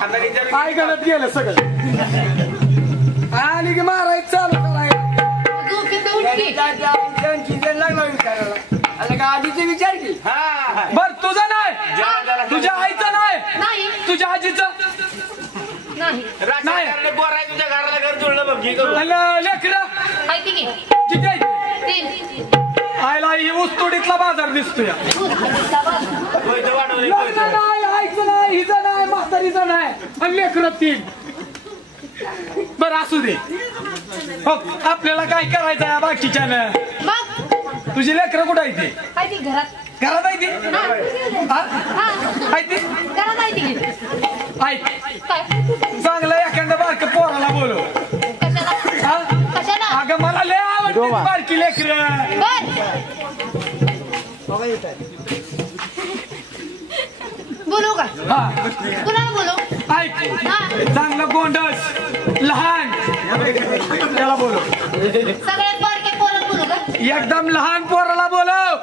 काय गणत गेलं सगळं आणि की मारायचं चालू करायला आजीचे विचार की बर तुझं नाही तुझ्या आईचं नाही तुझ्या आजीचं नाही तुझ्या घराला घर जुळलं बघ लेकरं किती आहे आईला ही ऊसतोडीतला बाजार दिसतोय नाही आईचं नाही हिचं नाही म्हातारीचं नाही आणि लेकरं तीन बरं असू दे हो आपल्याला काय करायचं आहे बाकीच्यानं तुझी लेकरं कुठं आहे ते घरात आहे ती ऐक चांगलं एखाद्या बारक पोराला बोलव अगं मला लय आवडते बारकी लेकरं बोलू का कुणाला बोलू ऐक चांगलं गोंडस लहान त्याला बोलव सगळ्यात बारक्या पोराला बोलू का एकदम लहान पोराला बोलव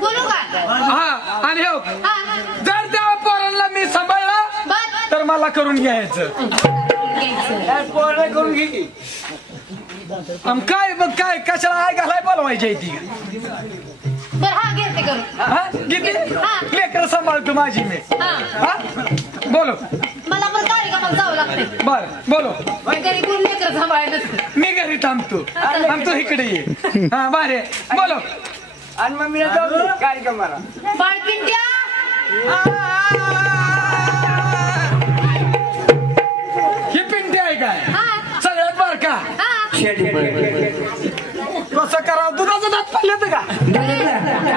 बोलू का हा आणि हो जर त्या पोरांना मी सांभाळलं तर मला करून घ्यायचं करून घे काय बघ काय कशाला आय घालाय बोलवायची ती लेकर सांभाळतो माझी मी बोलो मला पण कार्यक्रमात जावं लागते बर बोलो घरी कोण लेकर सांभाळायला मी घरी थांबतो इकडे ये हा बारे बोलो आणि मग मी जाऊ कार्यक्रमाला बाळपिंट्या ही पिंटी आहे काय सगळ्यात बर का कसं करावं दुधाचं दात पडलं का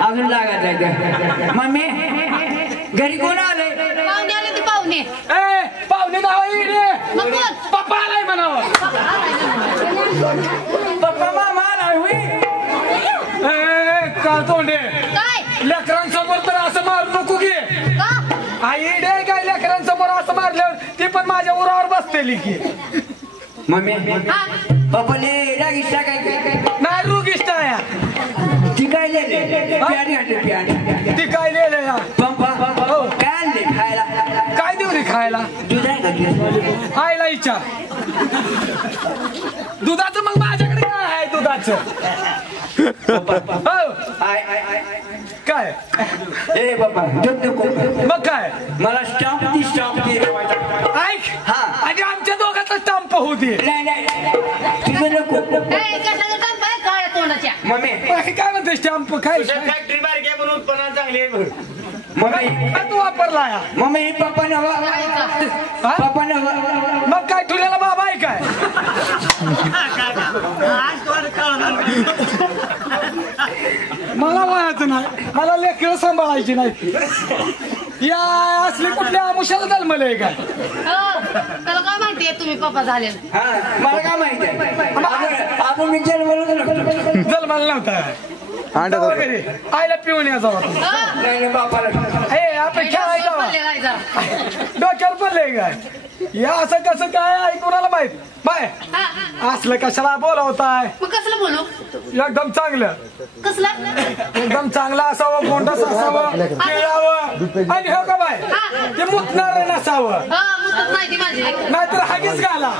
अजून लागायचं मम्मी घरी कोण आले पाहुणे आले ते पाहुणे पाहुणे नाव इकडे मग कोण पप्पा आलाय म्हणावं पप्पा मामा आलाय होई का तोंडे काय लेकरांसमोर तर असं मारू नको घे आई डे काय लेकरांसमोर असं मारल्यावर ती पण माझ्या उरावर बसतेली की मम्मी पप्पाले रागिष्टा काय नाही रुगिष्ट आहे ती काय लिहिले प्यानी ती काय लिहिलं या पप्पा काय आणले खायला काय देऊ रे खायला दूध आहे का आईला विचार दुधाचं मग माझ्याकडे काय आहे दुधाचं काय ए बाबा दूध नको मग काय मला स्टॅम्प ऐक आणि आमच्या दोघांचा स्टंप होऊ दे नाही तुझं नको कशाला काम पाय काळ्या तोंडाच्या मम्मी काय म्हणते स्टंप काय फॅक्टरी बारकी आहे पण उत्पन्न चांगली आहे मम्मी तू वापरला या मम्मी पप्पा नवा पप्पा नवा मग काय ठुलेला बाबा आहे काय मला वयाचं नाही मला लेकरं सांभाळायची नाही या असली कुठल्या आमुषाला जन्मले काय त्याला काय माहितीये तुम्ही पप्पा झाले मला काय माहिती आपण मी जन्माला नव्हता आईला पिऊन या जावा हे आपण खेळायचा डोक्यावर पडले काय या असं कसं काय आहे कोणाला माहित बाय असलं कशाला बोलावताय कसलं बोलू एकदम चांगलं कसलं एकदम चांगलं असावं गोंडस असावं खेळावं आणि हो का बाय ते मुतणार नसावं नाहीतर हागीच घाला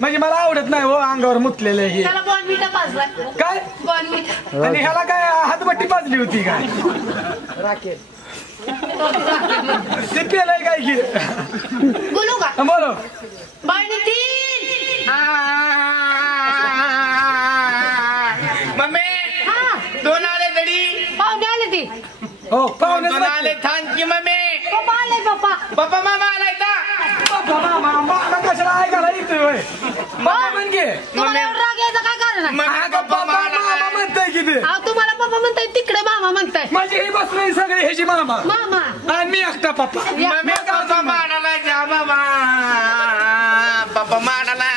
म्हणजे मला आवडत नाही हो अंगावर मुतलेलं हे काय आणि ह्याला काय हातबट्टी पाजली होती काय राकेल ते पेलय काय की बोलू का बोलो मम्मी दोन आले दडी पाहुणे आले ते हो पाहुणे आले थँक्यू मम्मी पप्पा आले पप्पा पप्पा मामा आलाय का पप्पा मामा कशाला ऐकायला येतोय मामा म्हणजे तुम्हाला एवढं राग यायचं काय कारण आहे पप्पा मामा म्हणताय की ते तुम्हाला पप्पा म्हणताय तिकडे मामा म्हणताय माझी ही बसली सगळे ह्याची मामा मामा आणि मी एकटा पप्पा मम्मी पप्पा माडाला जा बाबा पप्पा माडाला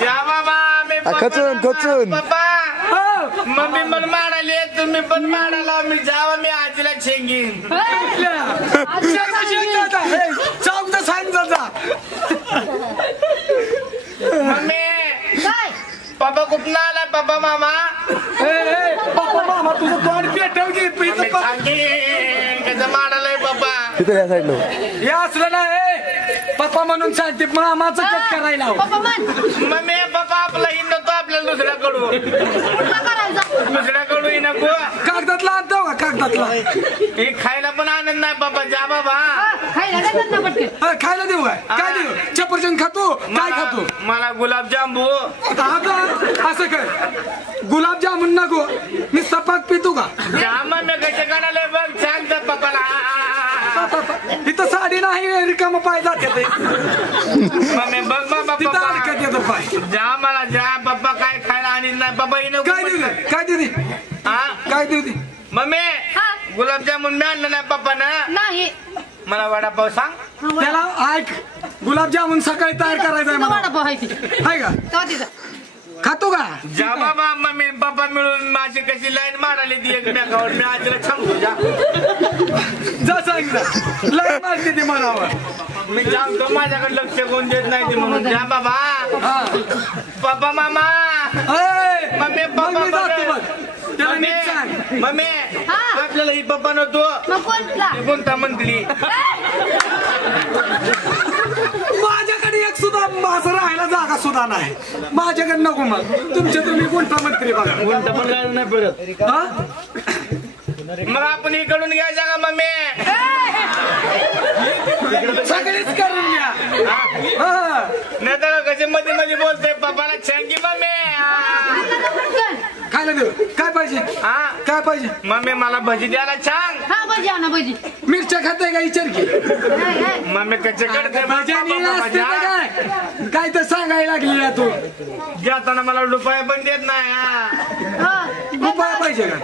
जा बाबा पप्पा मम्मी मला माडाले तुम्ही पण माडाला मी जावा मी आजीला शेंगीन चौक तर सांग जा मम्मी तिथं या साईडला हे असलं नाही पप्पा म्हणून सांगते मामाचं कट करायला हवं. पप्पा म्हण मम्मी पप्पा आपला हिंदतो आपल्याला दुसऱ्याकडून दुसऱ्याकडून ही नको. कागदातला आणतो का कागदातला हे खायला पण आनंद नाही बाबा. जा बाबा खायला देतात ना पटकन. खायला देऊ काय देऊ चपरचंद खातो काय खातो मला गुलाबजांबू. आता असं कर गुलाबजामुन नको नुसता पाक पितो का मम्मी कसे काढायला बघ सांगतात पप्पाला. इथं साडी नाही रिकाम पाय जाते मम्मी बघ बाबा तिथं पप्पा. अडकत येतं पाय. जा मला जा पप्पा काय खायला आणि नाही पप्पा ही नको काय देऊ दे म्हटलं. काय देऊ दे हा काय देऊ दे मम्मी हा. गुलाबजामुन मिळालं नाही पप्पानं. नाही मला वडापाव सांग. त्याला ऐक गुलाबजामुन सकाळी तयार करायचंय मला वडापाव आहे ती आहे का तेव्हा तिथं खातो का जा बाबा मम्मी पप्पा मिळून माझी कशी लाईन मारायली ती एकमेकावर मी आजीला सांगतो. जा जा सांगितलं लय मारते ती मनावर मी सांगतो माझ्याकडे लक्ष कोण देत नाही ती म्हणून. जा बाबा हा पप्पा मामा ए, मम्मी मग पप्पा मी जातो बघ. बघ त्याला मम्मी नीट सांग मम्मी हा. आपल्याला ही पप्पा नव्हतो मग कोणला कोणता मंत्री. माझ्याकडे एक सुद्धा माझं राहायला जागा सुद्धा नाही माझ्याकडे नको मग तुमच्या तुम्ही कोणता मंत्री बघा कोणता पण काय नाही पडत. हा? मग आपण इकडून घ्यायचा का मम्मी. सगळीच करून घ्या हा. नाही तर कसे मध्ये मध्ये बोलते पप्पाला छांगी मम्मी. खायला देऊ काय पाहिजे हा काय पाहिजे मम्मी मला भजी द्यायला छान. हा भजी आणा भजी. मिरच्या खाताय का विचार की मम्मी कसे करते भाज्यानी असते का काय काय तर सांगायला लागली तू जाताना मला रुपये पण देत नाही. हा हा. रुपया पाहिजे का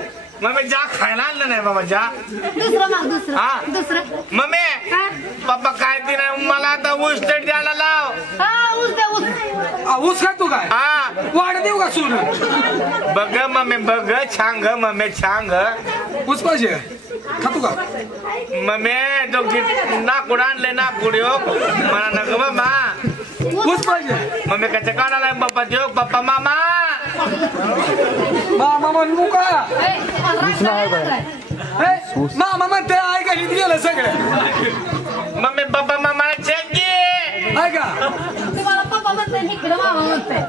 मम्मी जा खायला आणलं नाही बाबा जा. दुसरं मग दुसरं हा. दुसरं मम्मी हा. पप्पा काय ती नाही मला आता ऊस तर द्यायला लाव. हा ऊस द्या ऊस. ऊस खातो काय हा वाढ देऊ का सोनं बघ मम्मी बघ छांग मम्मी छांग. ऊस पाहिजे खातो का मम्मी तो नाकूड आणले नाकूड यो मला नको बाबा. ऊस पाहिजे मम्मी कसे काढायला पप्पा देऊ पप्पा मामा. मामा म्हणू का ए, राग हे, मामा म्हणते आहे का हित गेलं सगळं मम्मी पप्पा मामा छांगी. आहे का तुम्हाला पप्पा म्हणताय इकडे मामा म्हणताय.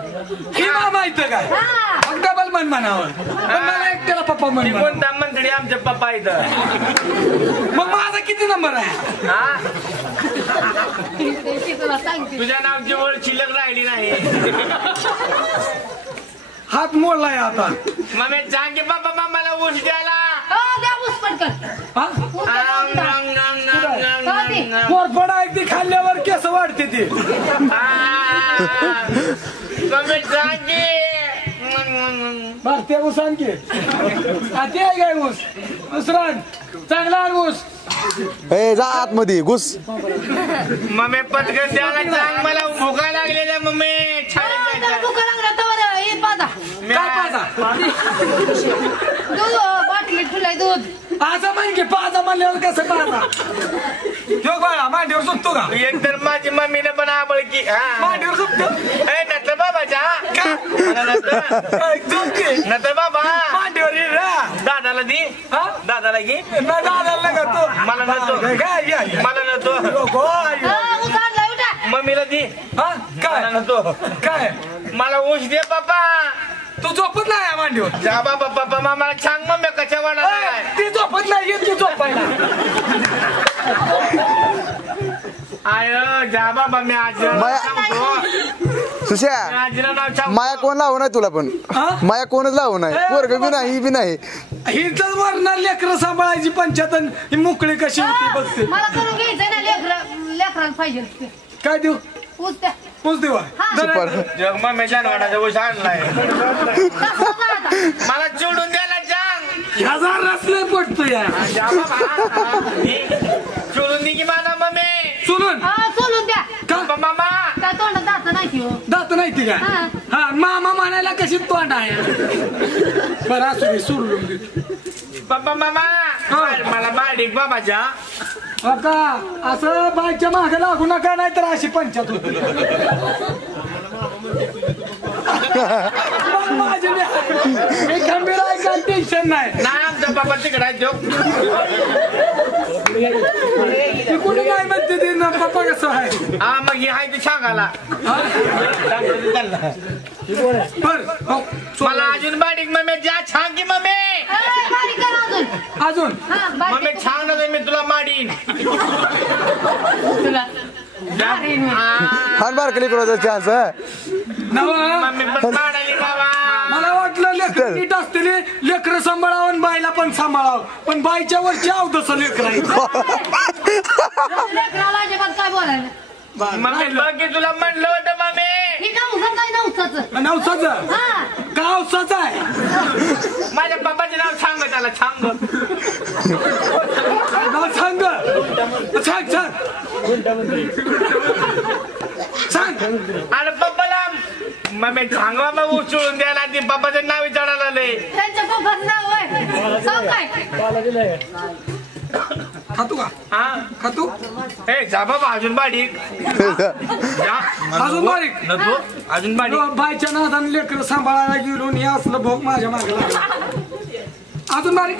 ही मामा इथं काय हा. मग डबल मन म्हणावं पण मला एकट्याला पप्पा म्हण म्हणावं. कोणता मंत्री आमचे पप्पा इथं. मग माझा किती नंबर आहे हा ती तुला सांगते. तुझ्या नावची ओळ शिल्लक राहिली नाही. हात मोडलाय आता मम्मी छांगी पप्पा मामाला ऊस द्यायला. हो द्या ऊस पटकन. हा ऊस द्या. कोरफड आहे ती खाल्ल्यावर केस वाढते ती मम्मी छांगी. भारतीय ऊस आणखी ते आहे काय ऊस दुसरा चांगला आण ऊस ए जा आतमध्ये घुस मम्मी पटकन द्यायला सांग मला भुका लागलेल्या मम्मी. छान त्याला भुका लागल्या तर हे पाजा. काय पाजा दूध बाटली ठुलाय दूध. पाजा म्हण की पाजा म्हणल्यावर कसं पाजा ठेव बाळा मांडीवर झोपतो का एक तर माझी मम्मीने पण आवड की मांडीवर झोपतो नंतर बाबाच्या नंतर बाबा मांडीवर ये रे दादाला दे. हा दादाला घे. नाही दादाला नका तो मला नव्हतो काय या मला नव्हतो हा, ऊस आणला उठा. मम्मीला दे. हा काय मला नव्हतो काय मला ऊस दे पप्पा. तू झोपत नाही या मांडीवर जा बाबा पप्पा मामाला सांग मम्मी कशा वाढणार. ती झोपत नाही तू झोपायला आय जा बाबा मी आजीला सांगतो. सुश्या आजीला नाव सांग. माया कोण लावू नाही तुला पण हा? माया कोणच लावू नाही वर्ग बी नाही ही बी नाही हिच वरणार लेकरं सांभाळायची पंचायत ही मोकळी कशी होती बघते मला करून घ्यायचं ना लेकराला पाहिजे. काय देऊ ऊस द्या. पोच देवा सुपर जग मम्मी जानवाडाचा ऊस आणलाय. दाखवा का आता? मला चिडून द्यायला सांग. हजार रसले पडतो या जा बाबा चिडून दे की मला मम्मी. सोडून हा सोलून द्या. पप्पा मामा त्या तोंडात दात नाही की हो. दात नाही ती का हा. हा मामा म्हणायला कशी तोंड आहे बरं असू दे सोडून दे पप्पा मामा मला बारीक बाबाच्या. का असं बायच्या मागे लागू नका नाही तर अशी पंचायत होती मग माझी मी खंबीर आहे का टेन्शन नाही आमचा बाबा तिकडे आहे तो. कुठे काय म्हणते ते ना पप्पा कसं आहे. हा मग हे आहे ते सांगायला. बर मला अजून बारीक मम्मी ज्या छान की मम्मी बारीक करा अजून. अजून मम्मी छान ना मी तुला माडीन. तुला हान बार कली करो चान्स मम्मी पण माडाली बाबा. मला वाटलं लेकर नीट असतेली लेकर सांभाळावं बाईला पण सांभाळावं पण बाईच्या वरची आव तसं लेकर आहे. लेकराला अजिबात काय बोलायला. मम्मी बघ की तुला म्हणलं होतं मम्मी. हे नवसाचं आहे नवसाचं. नवसाचं हा का नवसाचं आहे. माझ्या पप्पाचे नाव सांग त्याला सांग. नाव सांग सांग सांग सांग. आणि पप्पाला मम्मी सांग बाबा उचलून द्यायला ती पप्पाचं नाव विचारायला आलंय. त्यांच्या पप्पाचं नाव आहे. सांग काय. खातो का हा खातो ए जा बाबा अजून बारीक. अजून बारीक नको अजून बारीक. बाईच्या नादाने लेकर सांभाळायला गेलो हे असलं भोग माझ्या मागे लागला. अजून बारीक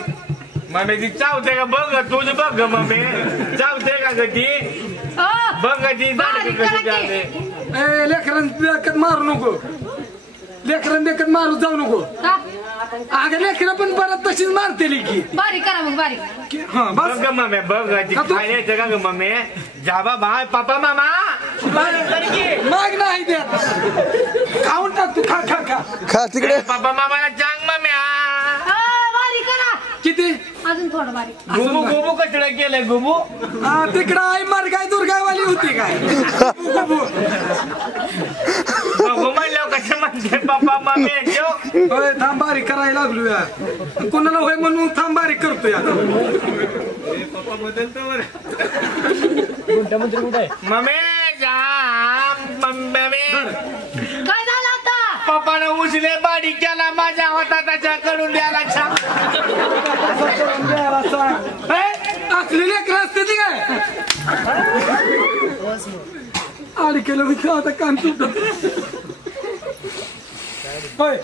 मम्मी ती चावते का बघ तुझं बघ मम्मी चावते का ती बघ ती बारीक करा की. ए लेकरां लेकत मारू नको. लेकरां देखत मारू जाऊ नको. हा? अगं लेकरं पण परत तशीच मारते की. बारीक करा मग बारीक. हा बस बघ मम्मी बघ ती खायला येते का ग मम्मी. जा बाबा पप्पा मामा माग नाही देत. खाऊन टाक तू खा खा खा खा तिकडे पप्पा मामाला सांग मम्मी. बारीक करा. किती अजून थोडं बारीक. गोबू गोबू कचडा केलंय गोबू. तिकडं आई मारगाय दुर्गावाली होती काय. गोबू म्हणलं कसं म्हणते पप्पा मम्मी. होय थांब बारीक करायला लागलो या. कोणाला होय म्हणून थांब बारीक करतोय आता. पप्पा बदलतो मम्मी जा मम्मी. काय झालं आता. पप्पानं उचले बाडी केला माझ्या होता त्याच्याकडून द्यायला छान. असली लेकर असते ती काय आली केलं मी आता काम सुद्धा. होय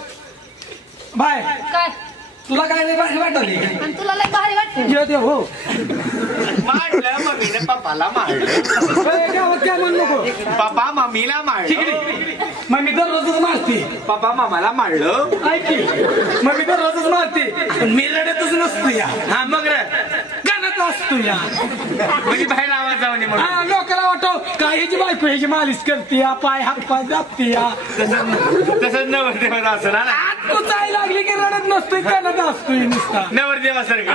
बाय काय तुला काय नाही भारी वाटली. आणि तुला लय भारी वाटतं. ये हो मारलं मम्मीने पप्पाला मारलं. काय म्हणू नको. पप्पा मम्मीला मारलं. मम्मी दररोजच मारते. पप्पा मामाला मारलं. ऐकी मम्मी दररोजच मारते पण मी रडतच नसतो या. हा मग रे गाणत असतो या. म्हणजे बाहेर आवाज जाऊ नये म्हणून. लोकांना वाटतो काय ह्याची बायको ह्याची मालिश करते या पाय हात पाय दाबते या. तसंच नवरदेवाला असं ना तू जाय लागली की रडत नसतोय गाणत असतोय नुसता. नवरदेवासारखं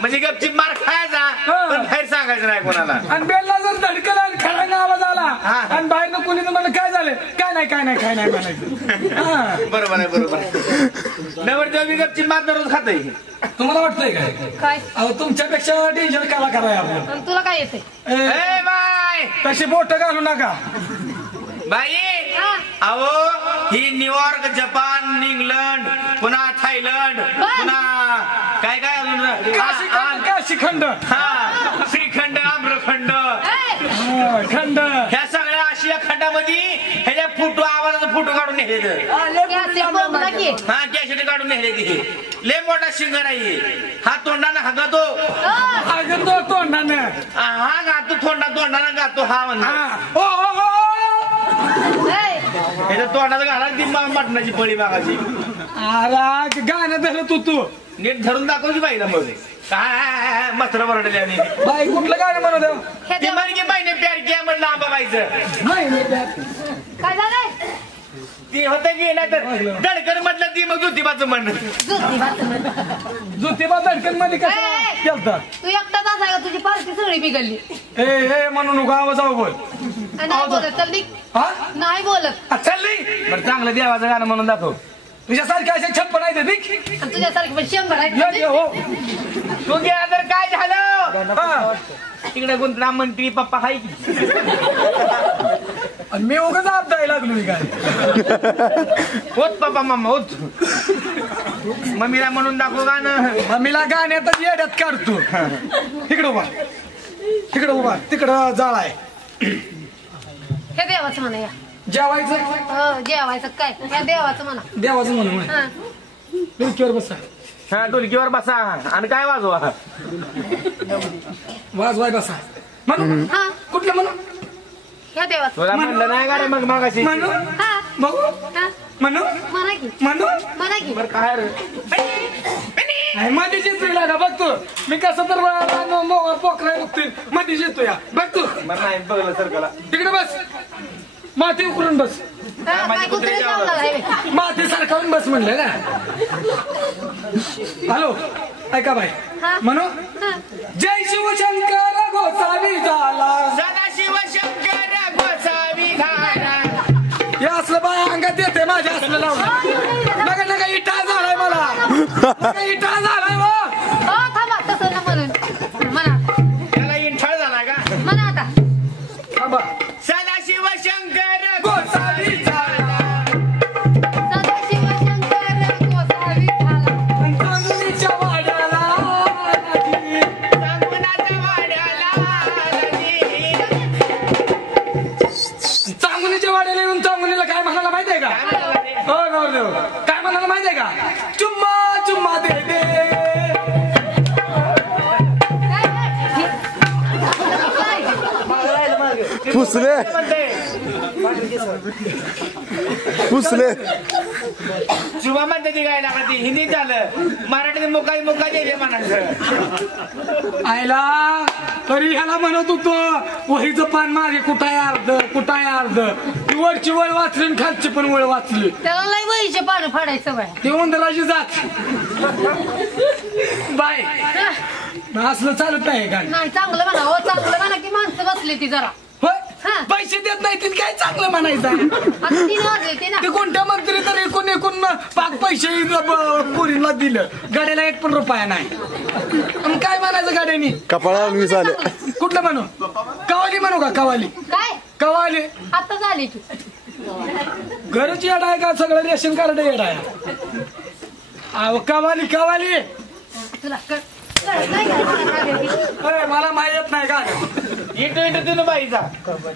म्हणजे गपची मार खायचा पण बाहेर सांगायचं नाही कोणाला. आणि बेलला जर धडकला आणि खडांगा आवाज आला आणि बाहेरनं कोणी मला काय झालं काय नाही काय नाही काय नाही म्हणायचं. बरोबर आहे बरोबर आहे. नवरदेव मी गपची मार दररोज खातोय. तुम्हाला वाटतंय काय काय अहो तुमच्यापेक्षा डेंजर कलाकार आहे आपण. आणि तुला काय येते. ए बाय तशी बोट घालू नका बाई. अहो ही न्यूयॉर्क जपान इंग्लंड पुन्हा थायलंड पुन्हा काय काय अजून काशीखंड हा श्रीखंड आम्रखंड खंड ह्या सगळ्या आशिया खंडामध्ये ह्याच्या फोटो आवाजाचा फोटो काढून नेले. हा कॅसेट काढून नेले तिथे. लय मोठा सिंगर आहे हा. तोंडानं हागतो अगं तोंडानं हा गातो तोंडानं गातो हा म्हणतो. ह्याच्या तोंडात घाला ती मटणाची पळी मागाची. अरे गाणं झालं तू नीट धरून दाखवची बाईला मग काय मस्त्र बरडले आणि बाई कुठलं गाणं म्हणत ती म्हणके बाईने प्यार किया म्हणलं आंबा बाईचं. काय झालंय. ती होतं की नाही तर धडकन मधलं ती मग ज्योतिबाचं म्हणणं. ज्योतिबा धडकन मध्ये कसं केलता. तू एकटाच असाय का तुझी पार्टी सगळी बिघडली. ए म्हणू नको आवाज आव बोल. नाही बोलत चल निघ. नाही बोलत चल नाही. बरं चांगलं देवाचं गाणं म्हणून दाखव. तुझ्यासारखे असे 56 आहेत आणि तुझ्यासारखी पण 100 आहेत. हो तू गेला तर काय झालं. तिकडे गुंतला मंत्री पप्पा हाय की. आणि मी उगाच आपदायला लागलो काय. होत पप्पा मामा होत. मम्मीला म्हणून दाखव गाणं. मम्मीला गाण्यातच येड्यात काढतो. तिकडं उभा तिकडं उभा तिकडं जाळ आहे. हे देवाचं म्हणा या. जेवायचं जेवायचं काय या देवाचं म्हणा. देवाचं म्हणून हा. डोक्यावर बसा. हा ढोलकीवर बसा आणि काय वाजवा. वाजवाय बसा म्हणू. हा कुठलं म्हणू? ह्या देवात तुला म्हणलं नाही का रे मग मागाशी. म्हणू हा बघू हा म्हणू म्हणा की म्हणू. म्हणा की बरं काय रे मध्येच येतोय लागा बघ तू. मी कसं तर पोखरा बघतोय मध्येच येतोय बघ तू. बरं नाही बघलं सरकारला. तिकडे बस माती उकरून बस. काय कुत्रे चावला आहे माती सारखावून बस म्हणलं ना. हॅलो ऐका बाई हा. म्हणू. हा जय शिवशंकर गोसावी झाला. सदाशिव शंकर गोसावी झाला. हे असलं बाय अंगात येते माझ्या असलं लावून. नका नका इटा झालाय मला. नका इटा झालाय व. हो थांबा तसं ना म्हणून म्हणा त्याला इंठाळ झाला का. म्हणा आता थांबा. सदाशिव शंकर गोसावी झाला. सदाशिव शंकर गोसावी झाला. चांदणीच्या वाड्याला आली. सांगुणाच्या वाड्याला आली. चांगुनीच्या वाड्याला येऊन चांगुनीला काय म्हणाला माहितीये का? हो नवरदेव काय म्हणाला माहितीये का? चुम्मा चुम्मा दे दे. पुसले पुसले. शिवा म्हणते ती गायला का ती हिंदी झालं मराठीत मुका मुका दे म्हणायचं. आयला तरी ह्याला म्हणत होतो वहीचं पान मागे कुठाय अर्ध कुठाय अर्ध. ती वरची वळ वाचली आणि खालची पण वळ वाचली. त्याला लय वहीचे पानं फाडायचं बाय ती उंदराची जात. बाय असलं चालत नाही का? नाही चांगलं म्हणा हो चांगलं म्हणा की माणसं बसली ती जरा होय हा. पैसे देत नाही ते काय चांगलं म्हणायचं. आता 3 वाजले ते ना ते कोणत्या मंत्री तर एकूण एकूण पाच पैसे पोरीला दिलं. गाड्याला 1 पण रुपया नाही. आणि काय म्हणायचं गाड्यानी? कपाळाला 20 आले. कुठलं म्हणू? कवाली म्हणू का? कवाली काय कवाली. आता झाली की घरच येड आहे का? सगळं रेशन कार्ड येड आहे. अहो कवाली कवाली. तुला कळत नाही का? अरे मला माहित नाही का? इटू इटू तिनू बाईचा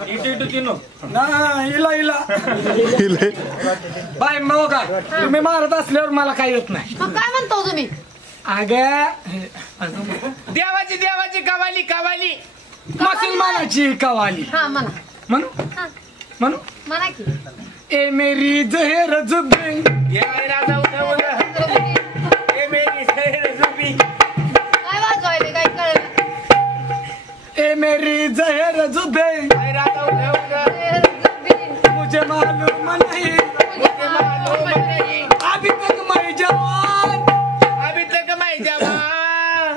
इटू इटू तिनू ना इला इला बाय मग का तुम्ही मारत असल्यावर मला काही येत नाही. मग काय म्हणतो तुम्ही? देवाची देवाची कवाली कवाली. मुसलमानाची कवाली हा म्हणा म्हणू हा म्हणू. म्हणा की ए मेरी जहेर जुबे. ये राजा उठवलं ए मेरी सैर जुबी. काय वाजवायले काय कळलं ए मेरी जहेर जुबे ए राजा उठवलं मुझे मालूम नहीं मालूम नहीं अभी तक मैं जवान. अभी तक मैं जवान.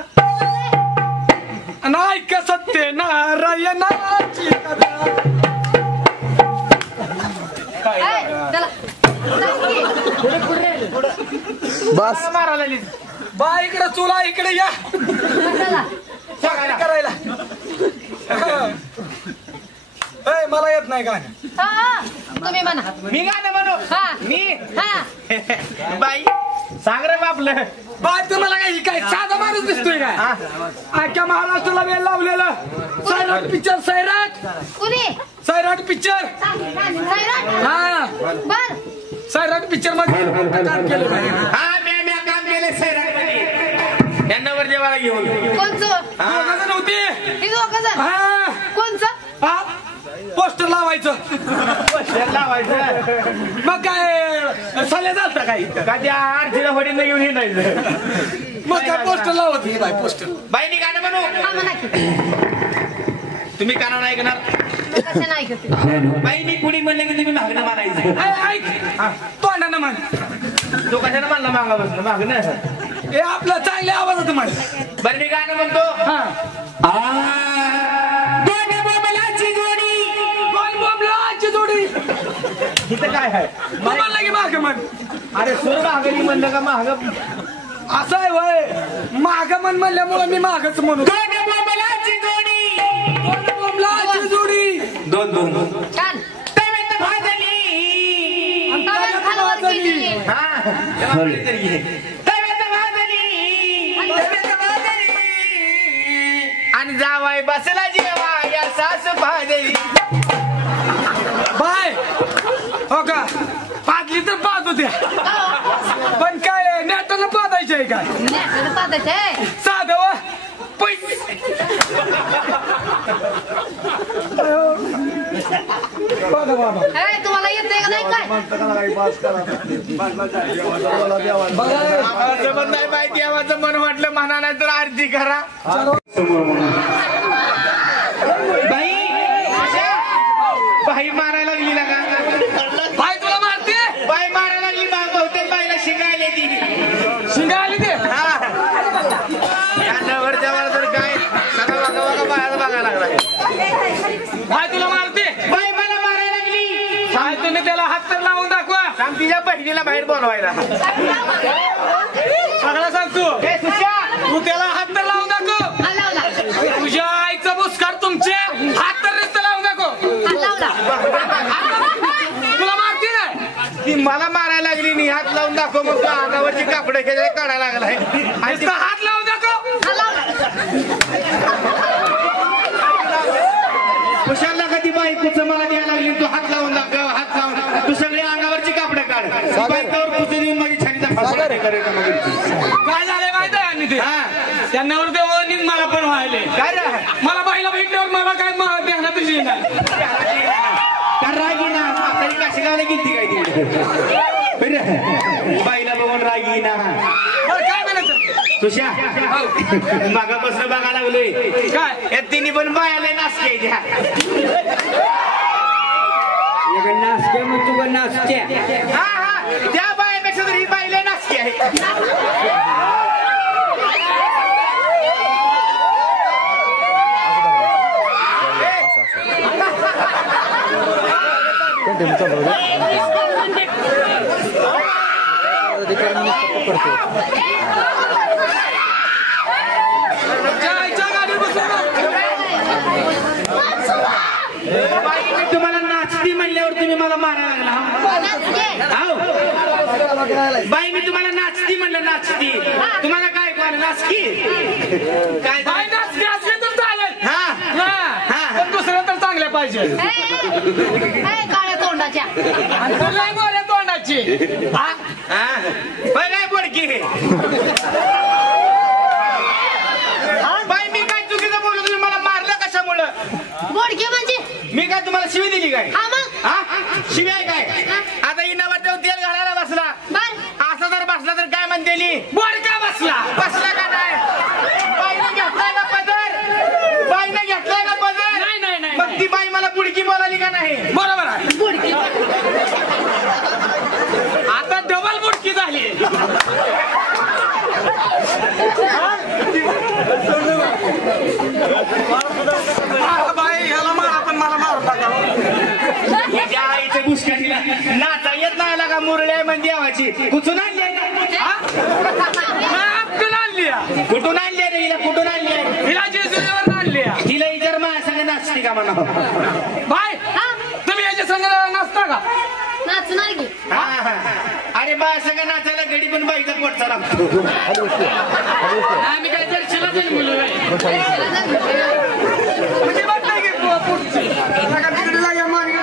नाही का सत्य नारायणाची कथा. चला बस मारायला बा इकडे चुला इकडे या चला काय करायला. ए, मला येत नाही काय. हा तुम्ही म्हणा मी गाणं म्हणू. हा. मी हा बाई सांग रे बापलं. बाय तुम्हाला काय काय साधा माणूस दिसतोय काय? अख्ख्या महाराष्ट्राला वेळ लावलेलं सैराट पिक्चर. सैराट कुणी सैराट पिक्चर. सैराट हा बर सैराट पिक्चर मध्ये काम केलं काय? हा मी काम केलं सैराटमध्ये. त्यांना वर देवाला घेऊन कोणचं दोघं जण होती. हे दोघं जण हा कोणचं हा पोस्टर लावायचं. लावायचं मग काय सल्ले चालतं काही का त्या आरतीला वडील घेऊन हिंडायचं. मग काय पोस्टर लावत नाही बाय पोस्टर. बाई मी गाणं म्हणू. हा म्हणा की तुम्ही कानाला ऐकणार. कशा नाही करते बाई मी कुणी म्हणलं की तुम्ही मागणं मारायचं. ऐक तोंडानं म्हण. तो कशानं म्हणला मागा बसलं मागणं. हे आपलं चांगल्या आवाजात म्हण. बरं मी गाणं म्हणतो. हा दोन बोंबलाची जोडी. दोन बोंबलाची जोडी. इथं काय आहे? तू म्हणला की माग म्हण. अरे सूर मागणी म्हणलं का माग. असं आहे वय माग म्हण म्हणल्यामुळे मी मागच म्हणू. दोन बोंबलाची जोडी. दोन बोंबलाची जोडी. दोन दोन छान तव्यात भाजली. आणि तव्यात तव्यात खालवर भाजली. केली. हा तेव्हा आपली तरी घे. तव्यात भाजली. तव्यात भाजली. आणि जावाय बसला जेवा या सास भाजली. बाय हो का पाजली तर पाच होत्या पण काय नेटानं पादायची पैशाची आहे काय साधं व पैसे बघा बाबा तुम्हाला येते का नाही काय आवाजं नाही माहिती आवाजं मन वाटलं म्हणा नाही तर आरती करा बाई बाई मारायला लागली ना का बाई तुला मारते बाई मारायला लागली बहुतेक बाईला शिकायला ती शिंगाली ते वरच्यावर तर काय सगळं बघा बघा बाहेर बघायला लागला बाई तुला मारते बाई मला मारायला लागली बाई तुम्ही त्याला हात तर लावून दाखवा सांग तिच्या बहिणीला बाहेर बोलवायला सगळं सांगतो ए, सुशा, तू त्याला हात तर लावून दाखव तुझ्या आईचं बुसकार तुमचे हात तर रिस्त लावून दाखव तुला मारते नाही ती मला मारायला लागली नी हात लावून दाखव मग त्या अंगावरची कापडे काढायला लागलाय आणि नुसतं हात लावून दाखव कुशाला कधी बायकोचं मला द्यायला लागली तू हात लावून दाखव हात लावून तू सगळी अंगावरची कापडे काढ बायकावर पुसे देऊन माझी छानीचा फासला करायचा मग काय झालंय माहिती आहे आणि ते हा त्यांनावर ते ओनिंग मला पण व्हायले काय रे मला बाईला भेटल्यावर मला काय ध्यानातच येणार का रागी ना म्हातारी काशीगावला गेलती काय तिकडे बाईला बघून रागी ना काय म्हणायचं तुझ्या मागापासून बघायला लागलोय काय या तिन्ही पण बायाला नाचके द्या नाचते मग तू नाचत्या हा हा त्या बायापेक्षा तर ही बाईला नाचके आहे बाई मी तुम्हाला नाचती म्हणल्यावर तुम्ही मला मारायला लागला हाव. बाई मी तुम्हाला नाचती म्हणलं नाचती तुम्हाला काय कळलं नाचकी काय बाई नाचते असले तर चालेल हा पण दुसरं तर चांगल्या पाहिजे काळ्या तोंडाच्या आणि तर लय गोऱ्या तोंडाची हा? काय बोडकी बाई मी काय चुकीचं बोललो तुम्ही मला मारलं कशामुळं गोडके म्हणजे मी काय तुम्हाला शिवी दिली काय हा मग हा शिवी आहे काय आता ही नवरदेव तेल घालायला बसला बर असा जर बसला तर काय म्हणतेली बोडका बसला बसला का नाही बाईने घेतलाय का पदर बाईने घेतलाय का पदर नाही नाही नाही मग ती बाई मला बुडकी बोलाली का नाही बरोबर आहे गोडके आता डबल बुडकी झाली बाई ह्याला मारा पण मला मारू टाका हिच्या आईच्या बुसकाटीला नाचा येत नाही लागा मुरळ्या म्हणजे देवाची कुठून आणली अक्कल आणली आहे. कुठून आणली रे हिला कुठून आणली हिला जेजुरीवर आणली आहे. तिला इतर माझ्या संग नाचते का म्हणा बाय तुम्ही याच्या संग नाचता का नाचणार की अरे माझ्या संग नाचायला घडी पण बाईचा पोटचा लागतो आम्ही काय दर्शनाला जाईल मुलं म्हणजे बात नाही की पुढची तिकडे जागा मार्ग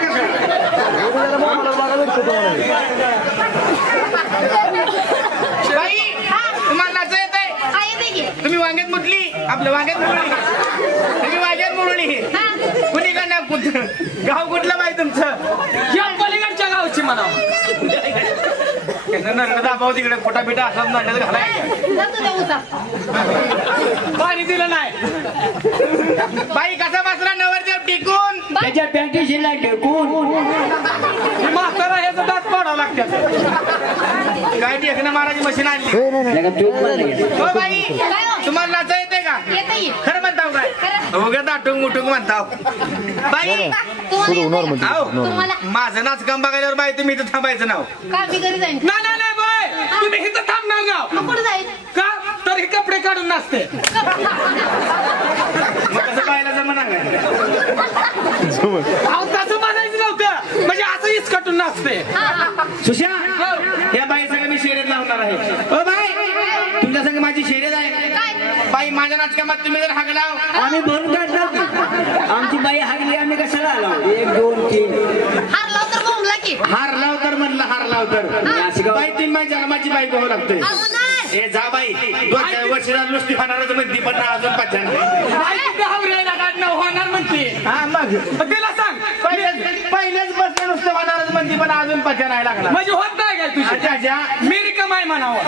बाई तुम्हाला नाचा येत आहे तुम्ही वांग्यात मुटली आपलं वांग्यात मुरली तुम्ही वांग्यात मुरली कुणी का ना गाव कुठलं बाई तुमचं या पलीकडच्या गावची म्हणा दाबाव तिकडे खोटा बिटा असा नाट्यात घालाय पाणी दिलं नाही बाई कसा बसला नवरदेव टिकून त्याच्या पॅन्टीशीला टेकून ही म्हातारा ह्याचं दात पाडावं लागतात काय टेकणं मारायची मशीन आणली हो बाई तुम्हाला नाचा येते का खरं म्हणताव काय उगा दाटून मुटूक म्हणताव बाई माझं नाचकाम बघायल्यावर बाई तुम्ही इथं थांबायचं नाव मी घरी जाईन नाही नाही नाही बाय तुम्ही इथं थांबणार ना कुठे जाईल का तर हे कपडे काढून नाचते मग कसं पाहायला जमणार काय अहो तसं म्हणायचं नव्हतं म्हणजे असं इचकटून नाचते सुशा या बाई संग मी शर्यत लावणार आहे ओ बाई तुमच्या संग माझी शर्यत आहे बाई माझ्या नाचकामात तुम्ही जर हाक लाव आम्ही भरून काढणार की आमची बाई हागली आम्ही कशाला आलो 1 2 3 हारला तर बोंबला की हार लाव तर म्हणलं हार लाव तर बाई तुम्ही माझ्या जन्माची बाई बघू लागते हे जा बाई 2-4 वर्षाला नुसती होणारच म्हणती पण अजून पत्या होणार म्हणते. हा मग तिला सांग पहिलेच बसलं नुसतं होणारच म्हणती पण अजून पत्या नाही लागला. म्हणजे होत नाही काय तुझी अच्छा मी रिकाम आहे म्हणावं.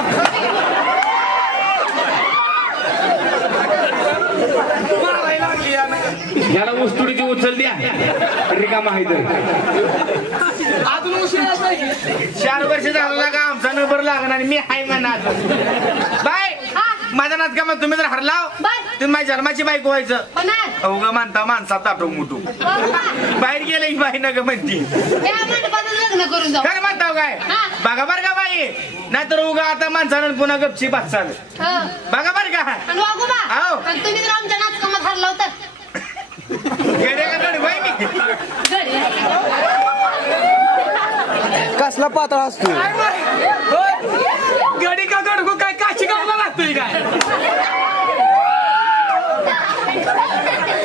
मारायला लागली याला उस्तुडीची उचल द्या रिकामा आहे तर अजून उशिरा 4 वर्ष झाला का आमचा नंबर लागणार आणि मी हाय म्हणा बाय माझा नाच का मग तुम्ही जर हरलाव तुम्ही माझ्या जन्माची बायको व्हायचं अवघ म्हणता माणसात ताटो मुटू बाहेर गेले की बाई नग म्हणती लग्न करून जाऊ काय म्हणताव काय बघा बर का बाई नाहीतर उगा आता माणसानं पुन्हा गपची बसाल बघा बर का तुम्ही जर आमच्या नाचकामात हरला होता बाई मी कसला पातळ असतो गडी का गडगो काय काशी गावला लागतोय काय.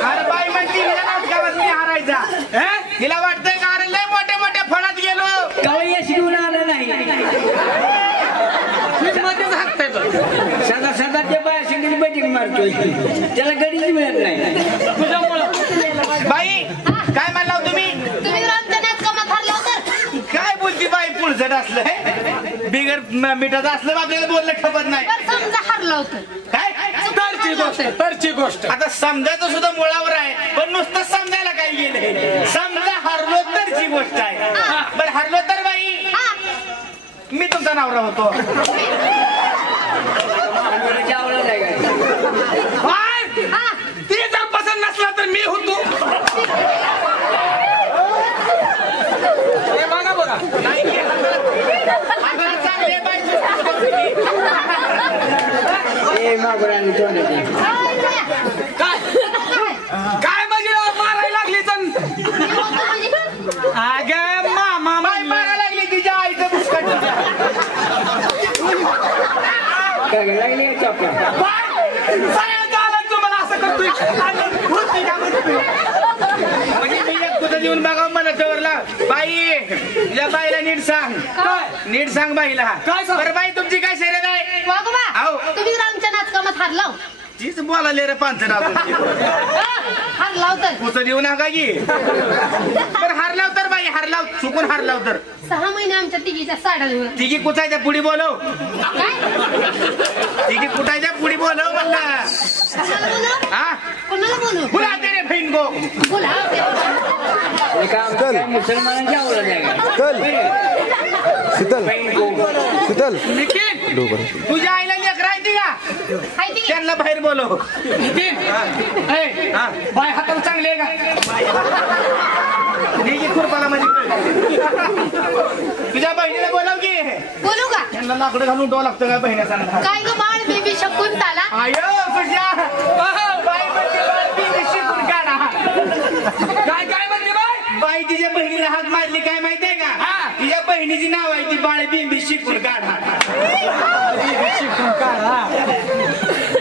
अरे बाई म्हणती नाचकामात मी हारायचा तिला वाटतंय का अरे लय मोठ्या मोठ्या फळात गेलो कवळी यश घेऊन आलं नाही सदा सदा त्या बाया संगीत बैठक मारतोय त्याला गडीच मिळत नाही तुझ्यामुळं बाई काय म्हणला तुम्ही जर आमच्या नाचकामात हरला होता काय बोलती बाई पुळझट असलं बिगर मिठाचं असलं आपल्याला बोललं खपत नाही समजा हरला होतं काय तरची गोष्ट आता समजायचं सुद्धा मुळावर आहे पण नुसतं समजायला काय गेलंय समजा हरलो तरची गोष्ट आहे बरं हरलो तर बाई मी तुमचा नवरा होतो ती जर पसंत नसला तर मी होतो. बघा बघा चांगले बाई काय म्हणजे मारायला लागली तर अगं मामा बाई मारा लागली तिच्या आईचं पुस्तक लागली तुम्हाला असं करतोय म्हणजे मी एक कुठं देऊन बघा मला चवरला बाई तुझ्या बाईला नीट सांग नीट सांग बाईला काय सांग? बरं बाई तुमची काय शर्यत आहे तुम्ही जर आमच्या नाचकामात हरला तीच बोलाले रे पांचर हरला होता कुठं देऊ नका की पण हरलाव तर बाई हरलाव चुकून हरलाव तर 6 महिने आमच्या तिघीच्या साड्या धुवून तिघी कुठायच्या पुढी बोलव तिघी कुठायच्या पुढी बोलव म्हणलं हा कोणाला बोलू बुला दे रे बहीण को बोला मुसलमानांच्या आवडत आहे चल शीतल शीतल तुझ्या आईला लेकर आहे का त्यांना बाहेर बोलव बाय हाताला चांगले आहे का खुरपाला म्हणजे तुझ्या बहिणीला बोलव की बोलू का त्यांना लाकडं घालून उठवावं लागतं का बहिणीचा काय ग बाळ बेबी शकुंतला आयो तुझ्या बाई म्हणजे बाळ बिबी शिकून काढा काय काय म्हणते बाय बाई तिच्या बहिणीला हात मारली काय माहितीये का तिच्या बहिणीची नाव आहे ती बाळ बिंबी शिकून काढा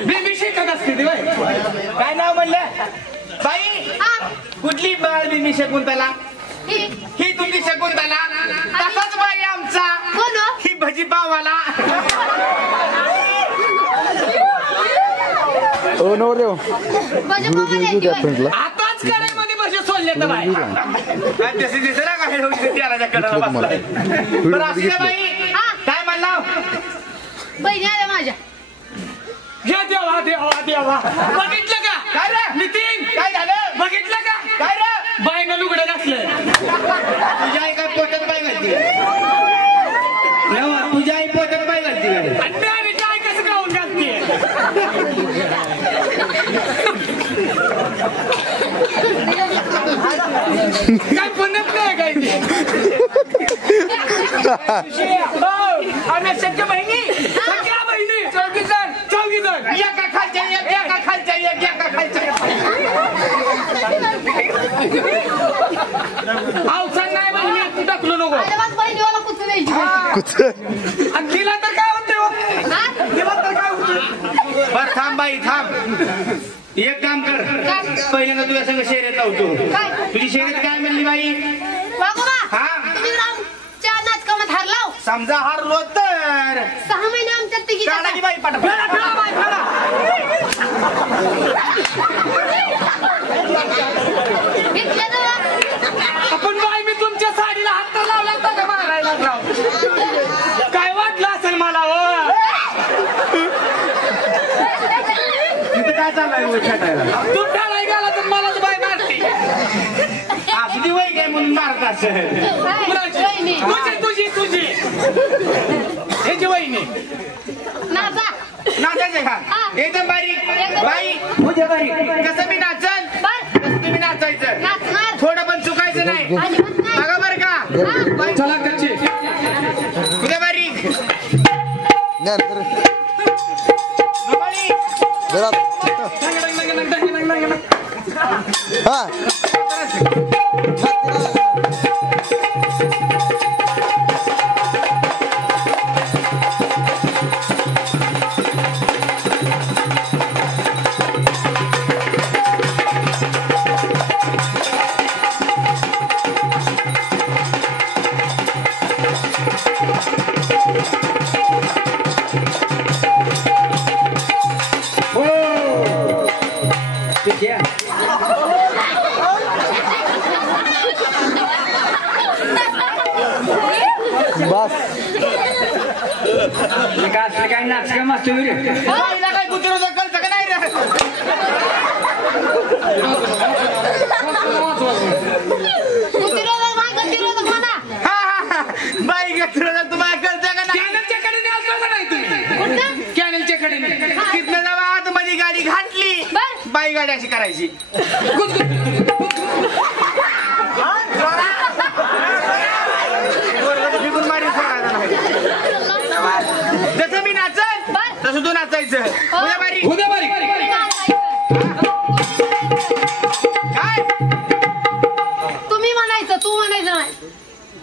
बेबी शिकत असते ती बाई काय नाव म्हणलं बाई कुठली बाळ बिंबी शकुंतला ही तुमची शकुंतला तसाच बाई आमचा कोण ही भजी पावाला ओ नो रे आताच कडेमध्ये बसे सोडले तर बाई तसे दिसला काय त्याला कडाला बसलाय बरं असू द्या बाई काय म्हणला बहिणी आल्या माझ्या हे देवा देवा देवा बघितलं का काय रे नितीन काय झालं बघितलं का काय रे बाईनं लुगडं घातलंय तुझ्या आई काय पोटात बाई घालते तुझ्या आई पोटात बाई घालते आणि मी आणि काय कसं गाऊन घालते काय पुण्यात नाही काय ते आम्ही सगळ्या बहिणी चौघी जण एका खालच्या एका खालच्या एका खालच्या अवसर नाही बहिणी टाकलो नको बहिणीवाला कुठं द्यायची आणि तिला तर काय होते तिला तर काय होते बर थांब बाई थांब एक काम कर पहिल्यांदा तुझ्या संग शर्यत लावतो तुझी शर्यत काय म्हणली बाई वागोबा तुम्ही आमच्या नाचकामात हरलाव समजा हारलो तर 6 महिने आमच्यात तिघी काढा की बाई पाठा फेडा फेडा बाई फेडा घेतलं तर आपण बाई मी तुमच्या साडीला हात तर लावला होता का मारायला राव काय वाटलं असेल मला हो तिथं काय चाललंय खेटायला तू फेडाय गेला तर मलाच बाई मारती आपली वय काय म्हणून मारत असेल वहिनी. तुझी तुझी तुझी ह्याची वहिनी नाचा नाचायचं हा. का एकदम बारीक एकदम बाई उद्या बारीक कसं मी नाचन बर तसं तुम्ही नाचायचं नाचणार थोडं पण चुकायचं नाही अजिबात नाही बघा बरं का बाई, चला कच्ची उद्या बारीक ज्ञान कर बाई, जरा हा बस काय नाच का मस्त बाईला काय कुत्रे कळतं का नाही रे गतिरोधक नाही गतिरोधक म्हणा हा, हा, हा. बाई कुत्रे तुम्हाला कळतं का नाही कॅनलच्या कडेने असतो का नाही तुम्ही कुठं कॅनलच्या कडेने तिथनं जेव्हा आतमध्ये गाडी घातली बर बाई गाडी अशी करायची फिरून मारी सोडायला नाही. जसं मी नाचन तसं तू नाचायचं उद्या बारी उद्या बारीक काय तुम्ही म्हणायचं तू म्हणायचं नाही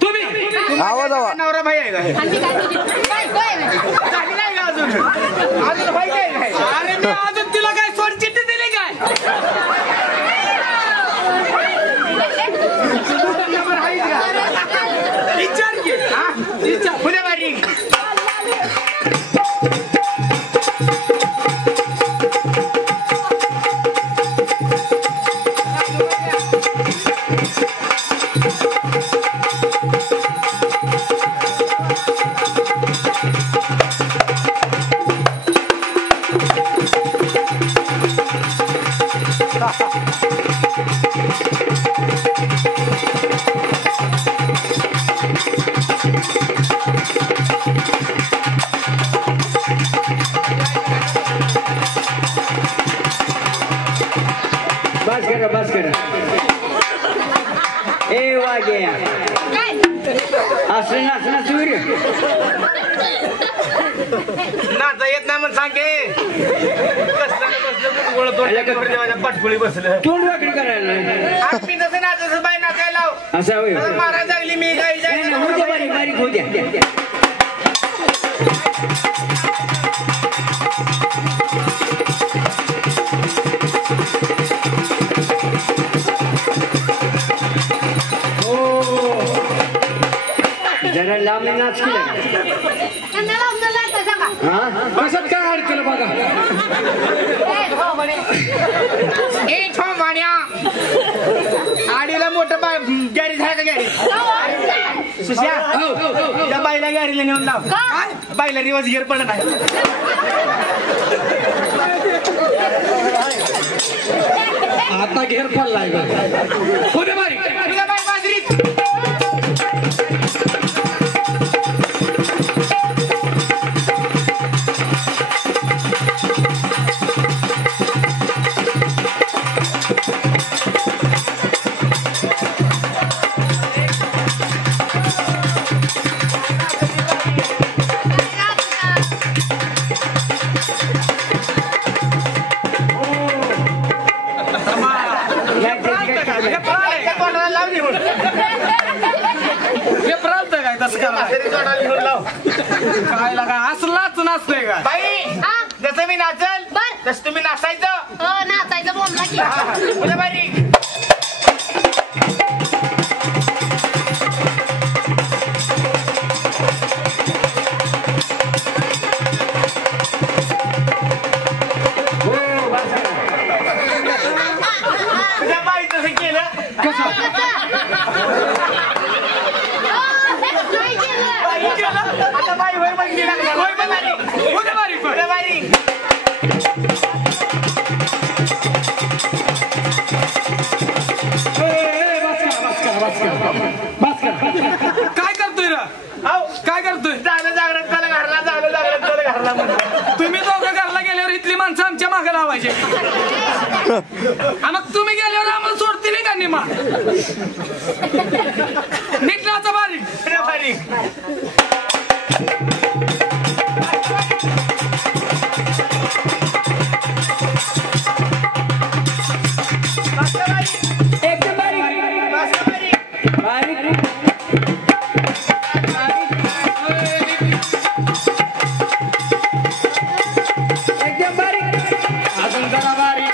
तुम्ही आवाज आवाज नवरा भाई आहे का हे? आणि मी काय तुझी बायको आहे ना. झाली नाही का अजून भाई काय नाही अरे मी अजून तिला काय सोड चिठ्ठी दिली काय नंबर आहेच का? विचार की हा? विचार उद्या बारी बस करा ए वागे काय असं नाचणं सूर्य नाचा येत नाही म्हणून सांगे पाठपुळी बसलं तोंड वाकडी करायला मी जसं नाचायचं बाई नाचायला लाव असं होय तसं मारा जागली मी गाई नाही, नाही, होऊ द्या बारीक बारीक होऊ द्या जरा लांब नाच केला त्यांना लावून लाटायचा का हा कशात काय अडचण बघा ए, हो, बडे. ए ठोंबाड्या आडीला मोठं गॅरेज आहे का गॅरेज सुश्या त्या बाईला गॅरेजला नेऊन लाव का? बाईला रिवर्स गिअर पडत आहे आता घेर पडलाय का उद्या बारीक तुला बाई बाजरीत काय लागा असलाच नाचतंय का बाई हा? जसं मी नाचल बर. तसं तुम्ही नाचायचं नाचायचं बोलला की उद्या बारीक बाई होय म्हणली लागला होय म्हणली. उद्या बारीक होय. बारीक काय करतोय रे काय करतोय झालं जागरण त्याला घरला झालं जागरण त्याला घरला म्हणलं तुम्ही दोघं घरला गेल्यावर इथली माणसं आमच्या मागे लावायचे आणि मग तुम्ही गेल्यावर आम्हाला सोडतील का निमा निघण्याचा बारीक बारीक एकदम बारीक बारीक एकदम बारीक अजून जरा बारीक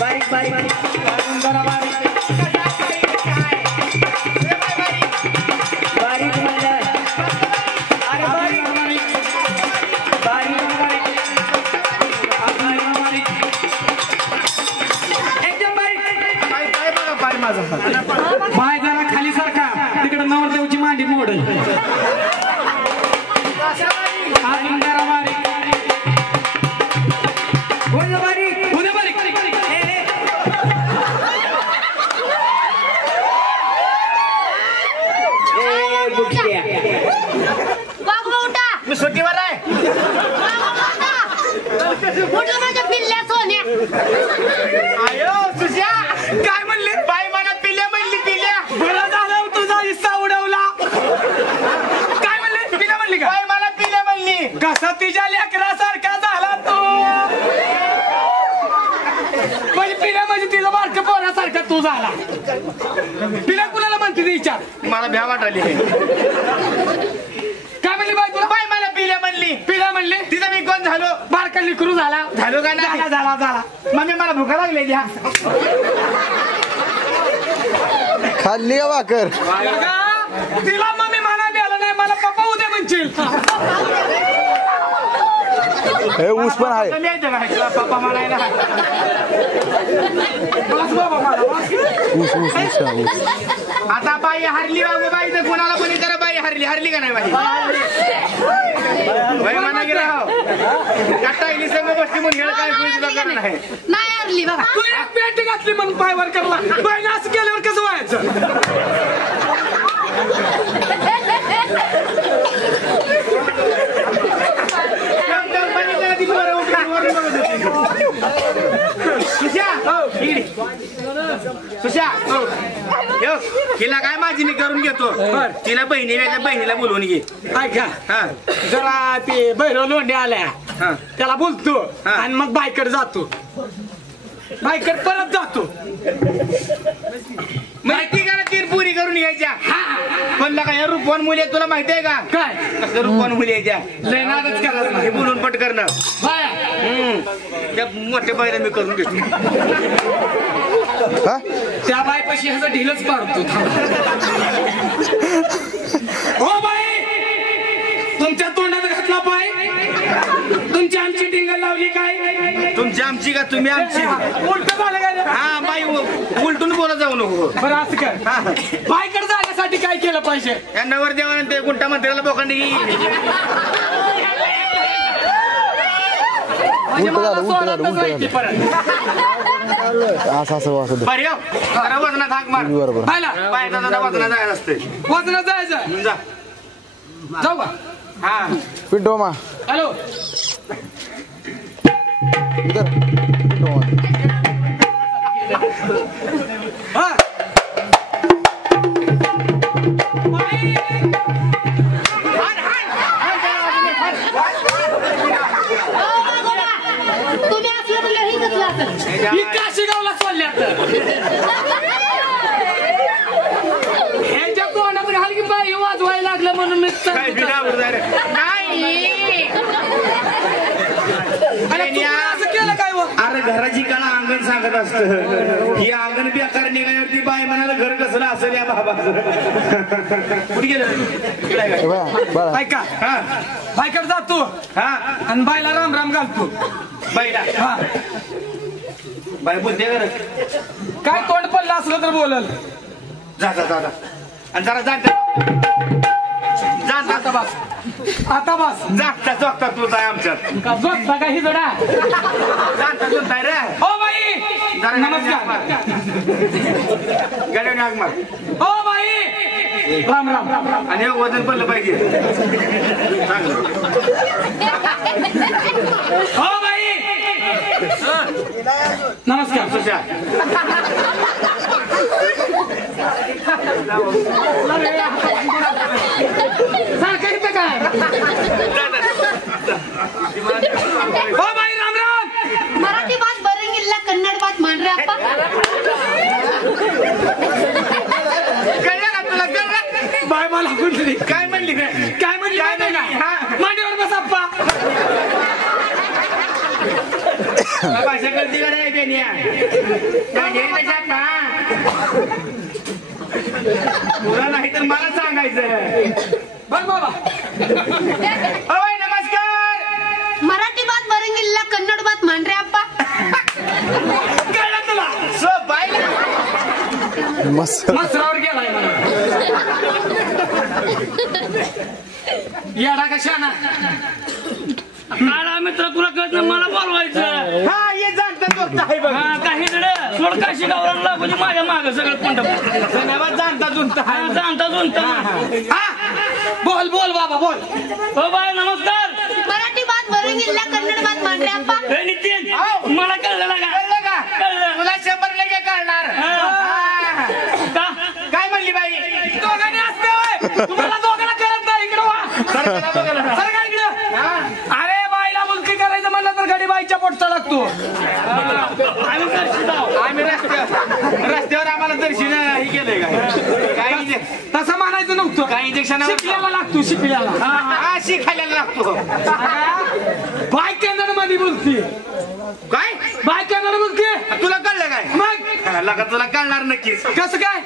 बारीक बारीक अजून जरा बारीक बारीक म्हणलं अरे बारीक बारीक एकदम बारीक काय बघा पाय माझा पाय जरा खाली सारखा तिकडे नवरदेवची मांडी मोडल अजून जरा बारीक बोल बारीक उद्या बारीक बुकल्या वाघ उठा मी सुट्टीवर आहे उठा माझ्या पिल्ल्या सोन्या आयो सुश्या काय म्हणले बाई मला पिल्या म्हणली पिल्या बरं झालं तुझा हिस्सा उडवला काय म्हणले तिला म्हणली का बाई मला पिल्या म्हणली कसा तिच्या लेकरासारखा झाला तो म्हणजे पिल्या म्हणजे तिला बारक पोरासारखा तू झाला पिल्या कुणाला म्हणते ती विचार मला भ्या वाटाली काय म्हणली बाई तुला बाई मला पिल्या म्हणली पिल्या म्हणले तिथं मी कोण झालो बारका लिकरू झाला झालो का नाही झाला मम्मी मला भुका लागली द्या खाल्ली का भाकर लगा, तिला मम्मी म्हणायला आलं नाही मला पप्पा उद्या म्हणशील हे ऊस पण आहे कमी येते का तुला पप्पा म्हणायला बस बाबा मला, बस. ऊस ऊस ऊस का ऊस आता बाई हरली बाबू बाई तर कोणाला कोणी तर बाई हरली का नाही बाई बाई म्हणा की राव काटाईली संघ बसली म्हणून हेळ काय कोणी सुद्धा करणार नाही नाही हरली बघा तू एक पॅन्ट घातली म्हणून पायवर करला बाईने असं केल्यावर कसं व्हायचं सुशा हिला काय माझी मी करून घेतो तिला बहिणीला बोलवून घे ऐका हा जरा ते भैरव लोंढे आल्या हा त्याला बोलतो हा. आणि मग बायकडे जातो बायकडे परत जातो माहिती का ना तीन पुरी करून घ्यायच्या पण का या रूपवान मुली आहेत तुला माहिती आहे का काय कसं रूपवान मुली यायच्या लय नादच केला हे बोलून पट करणं बाया त्या मोठ्या बाईला मी करून घेतो हा त्या बायपाशी ह्याचं ढिलच पाडतो हो बाई तुमच्या तोंडात घातला पाय तुमची आमची टिंगल लावली काय तुमची आमची का तुम्ही आमची उलट झालं काय रे? हा बाई उलटून बोला जाऊ नको बरं असं कर बायकडे जाण्यासाठी काय केलं पाहिजे या नवर देवानं ते गुंटा मंत्र्याला बोकांडी म्हणजे उलटं मला झालं, उलटं सोडायचं झालं, जायची उलटं परत असं असं असं बरं येऊ जरा वजनात हाक मार बरोबर पाहिला बायचा जरा वजनात जायला असते वजनात जायचं जा जाऊ का हा पिंटो मा हॅलो इधर पिंटो मा हा बाई, तुम्ही असलं म्हणलं ही कसलं असेल ही काशीगावला सोडल्यात ह्याच्या तोंडात घाल की बाई वाजवायला लागलं म्हणून मी काय बिडावर जाय रे. नाही अरे तू असं केलं काय व? अरे घराची कला अंगण सांगत असत ही अंगण बेकार निघाल्यावरती बाई म्हणाला घर कसलं असेल या बाबाचं कुठे गेलं इकडे आहे का? बाळा ऐका हा बायकडे जातो हा आणि बायला राम राम घालतो बाईला हा बाई बोलते घर काय तोंड पडलं असलं तर बोलल जा जा जा जा. आणि जरा जा जाता आता बस आता बस जाता जोगता तूच आहे आमच्यात जोगता का ही जोडा जाता जोगताय रे हो बाई नमस्कार गाड्या नाग मार हो बाई राम राम आणि वजन पडलं पाहिजे हो बाई नमस्कार तुझ्या सारखं इथं काय हो बाई राम राम मराठी बात बरंगिल्ला कन्नड बात मांडरे अप्पा कळलं का तुला कळलं बाय मला कुठली काय म्हणली काय म्हणली माहिती आहे का? मांडीवर बस आप्पा भाषा कळती का नाही तुला नाही तर मला सांगायचं बघ बाबा अय नमस्कार मराठी बात बरंगिल्ला कन्नड बात मांडरे अप्पा कळलं तुला सो बाय मस्त मसरावर गेलाय येडा कशाना काळा मित्र तुला कळत नाही मला बोलवायचं हा ये जाणता जोगता आहे बघ हा काही सोड काशी गावराला लागू माझ्या माग सगळं पंढरपूर धन्यवाद जाणता जुनता आहे जाणता जुनता बोल बोल बाबा बोल हो बाय नमस्कार मराठी बात बरंगिल्ला कन्नड बात मांडरे अप्पा हे नितीन मला कळलं का कळलं का कळलं तुला 100% कळणार का काय म्हणली बाई दोघांनी असते होय. तुम्हाला दोघांना कळत नाही इकडं वा सरकार इकडं अरे बाईला मुलगी करायचं म्हणलं तर घडी बाईच्या पोटचा लागतो आम्ही दर्शित आहोत आम्ही रस्त्यावर आम्हाला दर्शन हे केलंय काय तसं म्हणायचं नव्हतं काय इंजेक्शन शिकल्याला लागतो शिकल्याला हा शिकायला लागतो बाय कन्नड मध्ये बोलते काय बाय कन्नड बोलते तुला कळलं काय मग लगा तुला कळणार नक्कीच कसं काय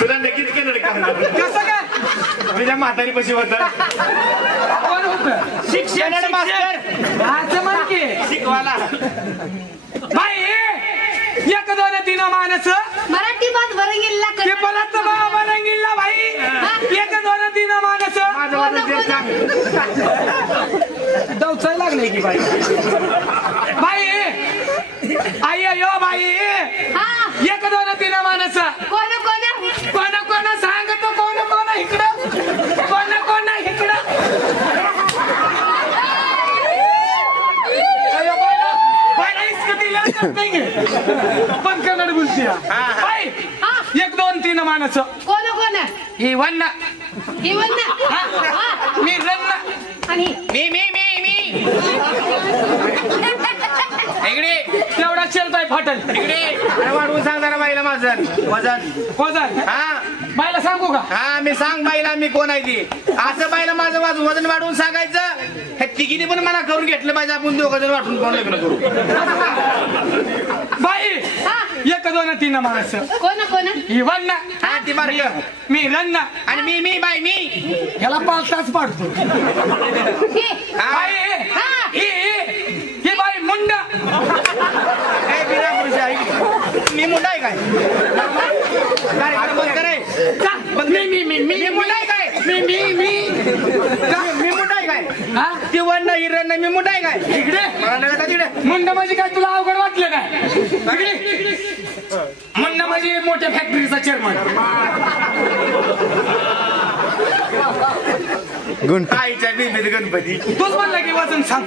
तुला नक्कीच कळणार कळणार कसं काय तुझ्या म्हातारी पशी होत कोण होतं शिक्षण मास्तर असं म्हण की शिकवाला बाई एक दोन तीन माणस मराठी बात बरंगिल्ला ते कन्नड बोलत बाबा रंगीला भाई एक दोन तीन माणस माझं वजन ते सांग दवचाय लागले की बाई बाई आई अयो बाई हा एक दोन तीन माणस कोण कोण कोण सांगतो कोण कोण इकडं कोण इकडं अयो बाईला इस्कटीला करत नाही पण कन्नड बोलते बाई एक दोन तीन माणस कोण ही वन्न ही म्हणणं मी रन्न आणि मी इकडे तेवढा चलताय फाटल इकडे अरे वाढवून सांग जरा बाईला माझं वजन हा बाईला सांगू का हा मी सांग बाईला मी कोण आहे ती असं बाईला माझं वजन वाढवून सांगायचं हे तिघीने पण मला करून घेतलं पाहिजे आपण दोघं जण वाटून कोण लग्न करू बाई एक दोन तीन माणस कोण ही वन्न हा ती मार्ग मी रन्न आणि मी बाई मी ह्याला 5 तास पाडतो हे बाई ही बाई मुंड ए, बिना पुरुष आहे. मी मुंडा आहे काय कार्यक्रम बंद करे मी मुंडा आहे काय मी मुंडा आहे काय हा ती वर्ण हिरण मी मुंडा आहे काय इकडे मला नका तिकडे मुंड म्हणजे काय तुला अवघड वाटलं काय इकडे मुंड म्हणजे मोठ्या फॅक्टरीचा चेअरमन गुंट आईच्या बेबीत गणपती तूच म्हणला की वजन सांग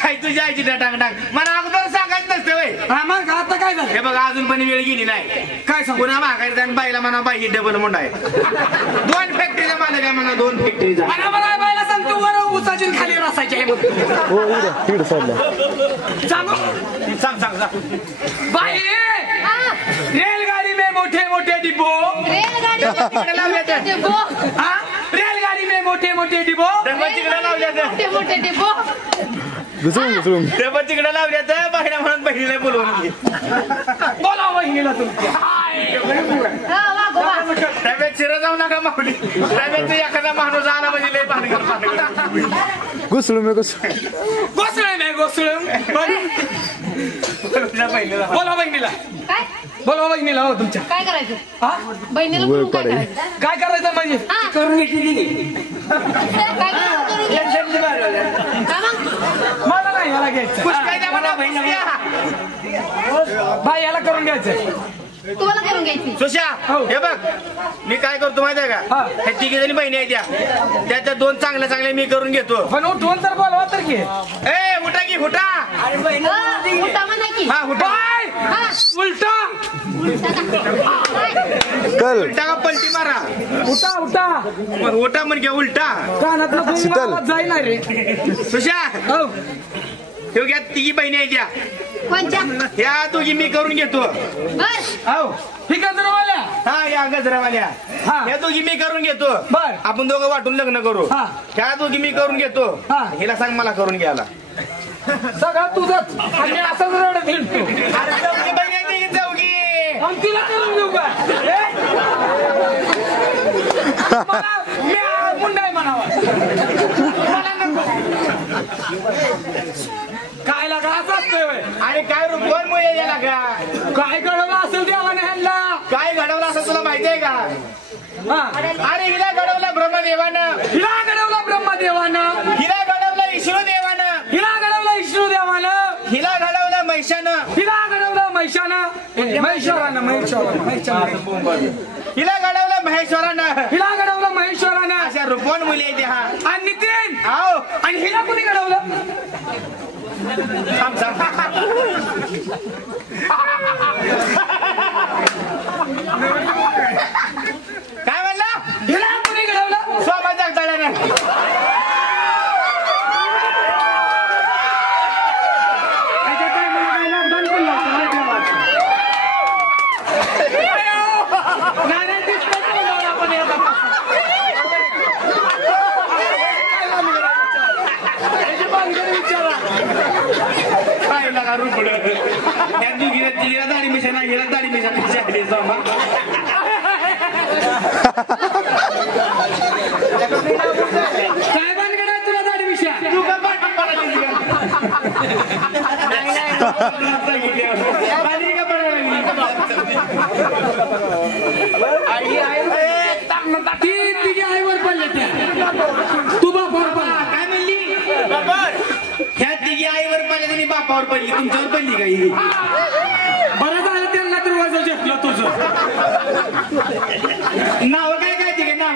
काय तुझ्या आईची टांग टांग मला अगोदर सांगायचं नसतं वय हा मग आता काय झालं हे बघा अजून पण वेळ गेली नाही काय सांगू पुन्हा मागायचं आणि बाईला म्हणा बाई डबल मुंडा आहे 2 फॅक्टरीचा मालक आहे म्हणा 2 फॅक्टरीचा आणि मला बायला सांगतो वर उसाची खाली रसायची आहे मग हो इकडे साईडला सांगू सांग बाई रेलगाड़ी में मोटे मोटे डिब्बो रेलगाडी हाँ रेलगाड़ी में मोटे मोटे डिब्बो तिकडे लावल्या मोठे मोठे डेपो घुसळून डबल तिकडे लावल्या तर बाईला म्हणून बहिणीला बोलवून घे बोला वहिनीला तुमची त्यावेळेस चिरा जाऊ नका मावली त्यावेळेस एखादा माणूस आला म्हणजे लय भानगड घुसळून घोसळे नाही घोसळे बोला बहिणीला काय बोलवा बहिणीला हो तुमच्या. काय करायचं हा बहिणीला बोलून काय करायचं काय करायचं म्हणजे हा? करून घेतली काय करून घे. का मग? मला नाही याला घ्यायचं. काय द्या मला बहिणी बाई याला करून घ्यायचं. तुम्हाला करून घ्यायची सुशा हो. हे बघ मी काय करतो माहिती आहे हा. का हे तिघे जणी बहिणी आहेत त्याच्या 2 चांगल्या मी करून घेतो. पण उठवून तर बोलवा तर की. ए उठा की फुटा उठा म्हणा की हा उठा बाय हा. उलटा कल उलटा का पलटी मारा उठा उठा मग उठा म्हण घ्या उलटा कानातलं शीतल. गुंग जाईना रे. सुशा हो हे घ्या तिघी बहिणी आहेत त्या कोणच्या ह्या दोघी मी करून घेतो. बस हो ही गजरवाल्या. हा या गजरावाल्या हा. ह्या दोघी मी करून घेतो. बर. आपण दोघं वाटून लग्न करू. हा. ह्या दोघी मी करून घेतो. हा. हिला सांग मला करून घ्यायला. सगळं तुझंच आणि असंच रडत हिंडतो. अरे चौघी बहिणी आहेत की चौघी आणि तिला करून देऊ का मी मुंडा आहे म्हणावा. मला नको. काय लागा असं असतंय होय. अरे काय रूपवान मुळे याला का काय घडवलं असेल देवाने ह्यांना. काय घडवलं असं तुला माहिती आहे का हा. अरे हिला घडवलं ब्रह्मदेवानं हिला घडवलं ब्रह्मदेवानं. हिला घडवलं विष्णुदेवानं हिला घडवलं विष्णुदेवानं. हिला घडवलं महिषानं हिला घडवलं महिषानं. महेश्वरानं हिला घडवलं महेश्वरानं हिला घडवलं महेश्वरानं. अशा रूपवान मुली आहेत हा. आणि नितीन आओ आणि हिला कोणी घडवलं. थांब थांब काय म्हणला हिला कोणी घडवलं. स्वामा जगदाळ्यानं काय लगा रुपड त्या दुगीला दाढी मिशन गेला दाढी मिशन स्वामा काय भानगड तुला दाढी मिशा. तू का पाठ पडायची ती तिघी आईवर पडले त्या. तू बापावर पडला. काय म्हणली ह्या तिघी आईवर पडली आणि बापावर पडली तुमच्यावर पडली काही बरं झालं त्यांना तर वजन झेपलं तुझं. नाव काय तिघे नाव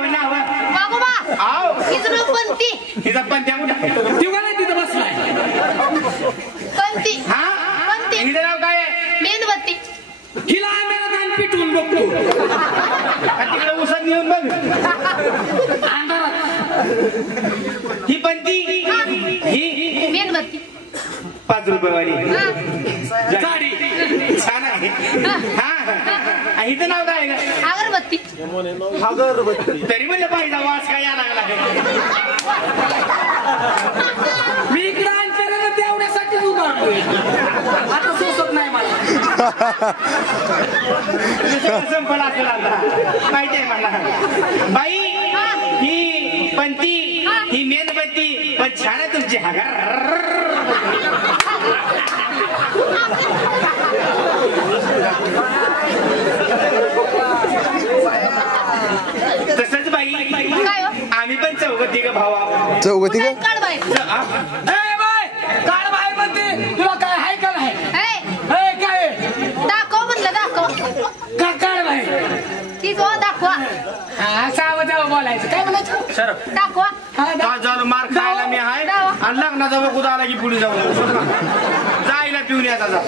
बाबूबा आव हिचं नाव पंती हिचा पंत्या कुठे तेव्हा नाही तिथं बसलाय. पंती हा पंती हिचं नाव काय आहे मेणबत्ती हिला आम्हाला दान पिटवून बघतो. तिकडे उसत घेऊन बघ ही पंती ही मेणबत्ती 5 रुपयेवाली गाडी छान आहे हा हिचं नाव काय आहे अगरबत्ती तरी म्हणलं पाहिजे वास काय यायला लागला मी इकडे आणते तेवढ्यासाठीच उभारतोय. आता सोसत नाही मला. संपला असेल आता माहिती आहे मला बाई ही पंती ही मेणबत्ती पण छान आहे तुमची तसंच बाई काय हो? आम्ही पण चौघती ग भावा चौघती का काढ बाई ए बाय काढ बाहेर म्हणते. तुला काय आहे का नाही. ए काय दाखव म्हणलं दाखव का काढ बाहेर. तीच हो दाखवा हा सावं बोलायचं काय म्हणायचं. सर दाखवा का झालं मार खायला मी आहे आणि लग्नाचा बघू आला की पुढे जाऊ जायला पिऊन याचा जा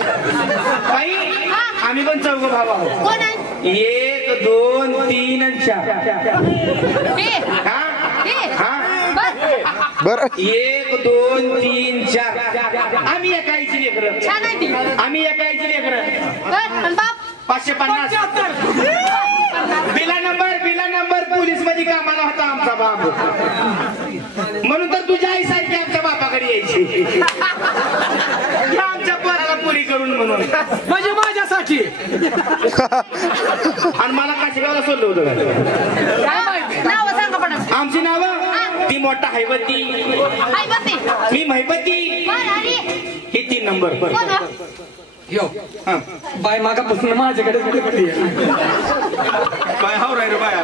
बाई आम्ही पण चौघ भाव आहोत. कोण आहे 1 2 3 आणि 4 हे हा हे हा बस बर 1 2 3 4 आम्ही एका आईची लेकरं छान आहे ती आम्ही एका आईची लेकरं बस आणि बाप 550 बिला नंबर पोलीस मध्ये कामाला होता आमचा बाप म्हणून तर तुझ्या आई सारखी आमच्या बापाकडे यायची आमच्या पोराला पुरी करून म्हणून म्हणजे माझ्यासाठी. आणि मला काशीगावला सोडलं होतं काय माहिती. नाव सांगा पडत आमची नावं ती मोठा हैवती हाय बत्ती मी महिपती कोण आणि ही 3 नंबर कोण यो बाय मागापासून माझ्याकडे काय हाव रे बाया